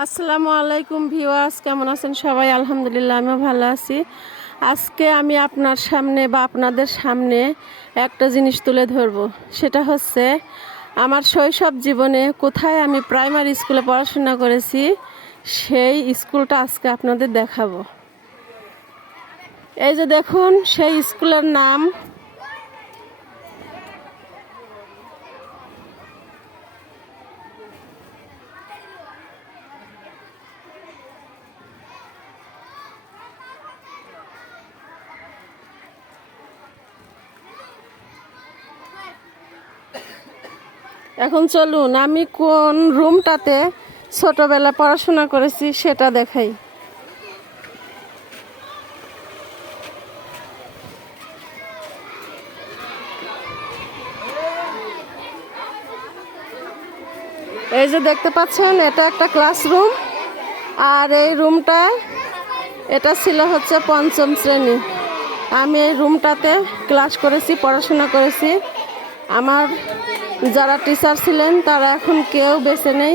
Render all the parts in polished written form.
আসসালামু আলাইকুম ভিউয়ার্স, কেমন আছেন সবাই? আলহামদুলিল্লাহ, আমিও ভালো আছি। আজকে আমি আপনার সামনে বা আপনাদের সামনে একটা জিনিস তুলে ধরব। সেটা হচ্ছে আমার শৈশব জীবনে কোথায় আমি প্রাইমারি স্কুলে পড়াশোনা করেছি, সেই স্কুলটা আজকে আপনাদের দেখাবো। এই যে দেখুন, সেই স্কুলের নাম এখন চলুন আমি কোন রুমটাতে ছোটবেলা পড়াশোনা করেছি সেটা দেখাই। এই যে দেখতে পাচ্ছেন, এটা একটা ক্লাসরুম। আর এই রুমটায় এটা ছিল হচ্ছে পঞ্চম শ্রেণী। আমি এই রুমটাতে ক্লাস করেছি, পড়াশোনা করেছি। আমার যারা টিচার ছিলেন তারা এখন কেউ বেঁচে নেই।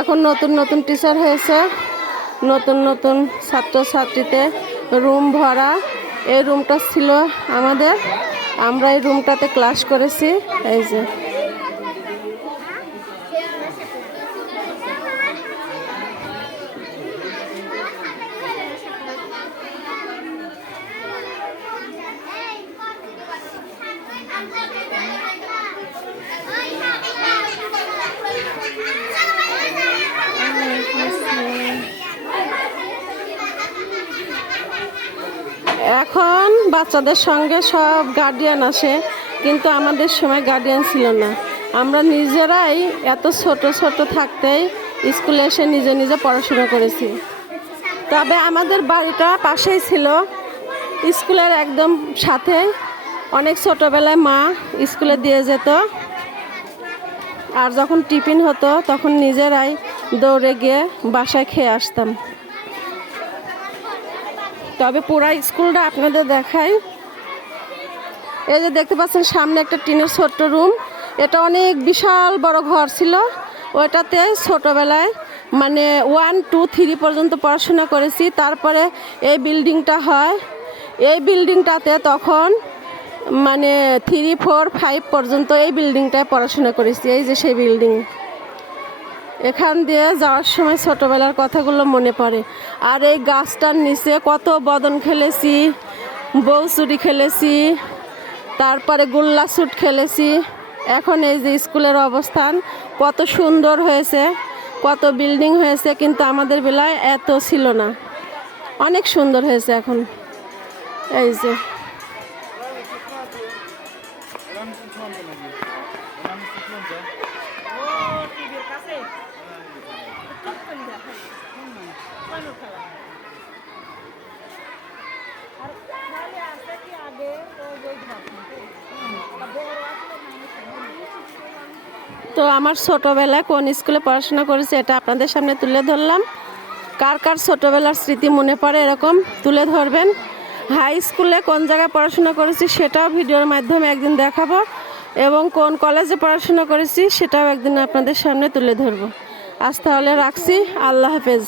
এখন নতুন নতুন টিচার হয়েছে, নতুন নতুন ছাত্রছাত্রীতে রুম ভরা। এই রুমটা ছিল আমাদের, আমরা এই রুমটাতে ক্লাস করেছি। এই যে এখন বাচ্চাদের সঙ্গে সব গার্ডিয়ান আসে, কিন্তু আমাদের সময় গার্ডিয়ান ছিল না। আমরা নিজেরাই এত ছোট ছোট থাকতেই স্কুলে এসে নিজে নিজে পড়াশোনা করেছি। তবে আমাদের বাড়িটা পাশেই ছিল, স্কুলের একদম সাথে। অনেক ছোটোবেলায় মা স্কুলে দিয়ে যেত, আর যখন টিফিন হতো তখন নিজেরাই দৌড়ে গিয়ে বাসায় খেয়ে আসতাম। তবে পুরা স্কুলটা আপনাদের দেখাই। এই যে দেখতে পাচ্ছেন সামনে একটা টিনের ছোট্ট রুম। এটা অনেক বিশাল বড় ঘর ছিল। ওইটাতে ছোটোবেলায় মানে 1, 2, 3 পর্যন্ত পড়াশোনা করেছি। তারপরে এই বিল্ডিংটা হয়। এই বিল্ডিংটাতে তখন মানে 3, 4, 5 পর্যন্ত এই বিল্ডিংটায় পড়াশোনা করেছি। এই যে সেই বিল্ডিং। এখান দিয়ে যাওয়ার সময় ছোটোবেলার কথাগুলো মনে পড়ে। আর এই গাছটার নিচে কত বদন খেলেছি, বউ চুরি খেলেছি, তারপরে গোল্লা ছুট খেলেছি। এখন এই যে স্কুলের অবস্থান কত সুন্দর হয়েছে, কত বিল্ডিং হয়েছে, কিন্তু আমাদের বেলায় এত ছিল না। অনেক সুন্দর হয়েছে এখন। এই যে তো আমার ছোটোবেলায় কোন স্কুলে পড়াশোনা করেছি এটা আপনাদের সামনে তুলে ধরলাম। কার কার ছোটোবেলার স্মৃতি মনে পড়ে এরকম তুলে ধরবেন। হাই স্কুলে কোন জায়গায় পড়াশোনা করেছি সেটাও ভিডিওর মাধ্যমে একদিন দেখাবো, এবং কোন কলেজে পড়াশোনা করেছি সেটাও একদিন আপনাদের সামনে তুলে ধরবো। আজ তাহলে রাখছি, আল্লাহ হাফেজ।